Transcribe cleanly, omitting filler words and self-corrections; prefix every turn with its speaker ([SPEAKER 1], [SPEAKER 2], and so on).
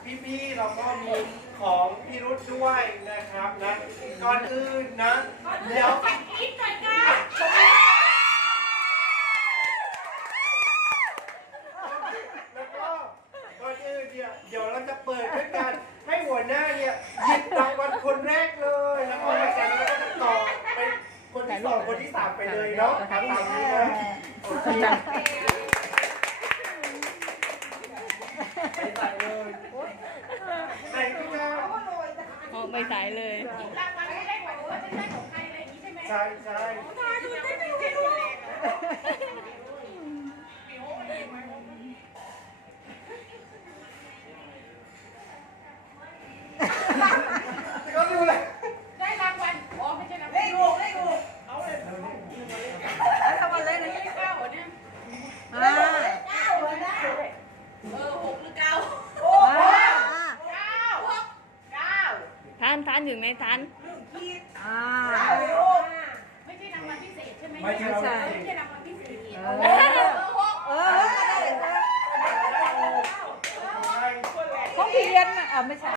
[SPEAKER 1] พี่ๆเราก็มีของพี่รุธด้วยนะครับนะก่อนอื่นนะเดี๋ยว
[SPEAKER 2] คิดก่อนค่ะ
[SPEAKER 1] แล้วก็ก่อนอื่นเนี่ยเดี๋ยวเราจะเปิดด้วยกันให้หัวหน้าเนี่ยหยิบรางวัลคนแรกเลยแล้วก็มาจากนั้นเราก็จะต่อไปคนที่สองคนที่สามไปเลยเนาะตามนี้นะโอเคไปเลยไหนพี่จ้า
[SPEAKER 3] ไม่สายเลย
[SPEAKER 2] รางวัลไม่ได้บอกว่าจะได้ของใครอะไรอย่างนี้ใช่ไหม
[SPEAKER 1] ใช่ใช่
[SPEAKER 2] ตาดูได้ไม่รู้
[SPEAKER 1] ก็ดูเลย
[SPEAKER 2] ได้รางวัลอ๋อไม่ใช่รางวัลได้ถูกเอาเลยทำอะไรนะยี่ข้าวเนี่ย9หัวหน้า6หรือ9
[SPEAKER 3] ทานอยู่ไหมทาน
[SPEAKER 2] ไม่ใช่รางวัลพิเศษใช่ไหม
[SPEAKER 1] ไม่ใช่
[SPEAKER 2] ไม่ใช่รางวัลพิเศษ
[SPEAKER 4] ของพี่เรียนไม่ใช่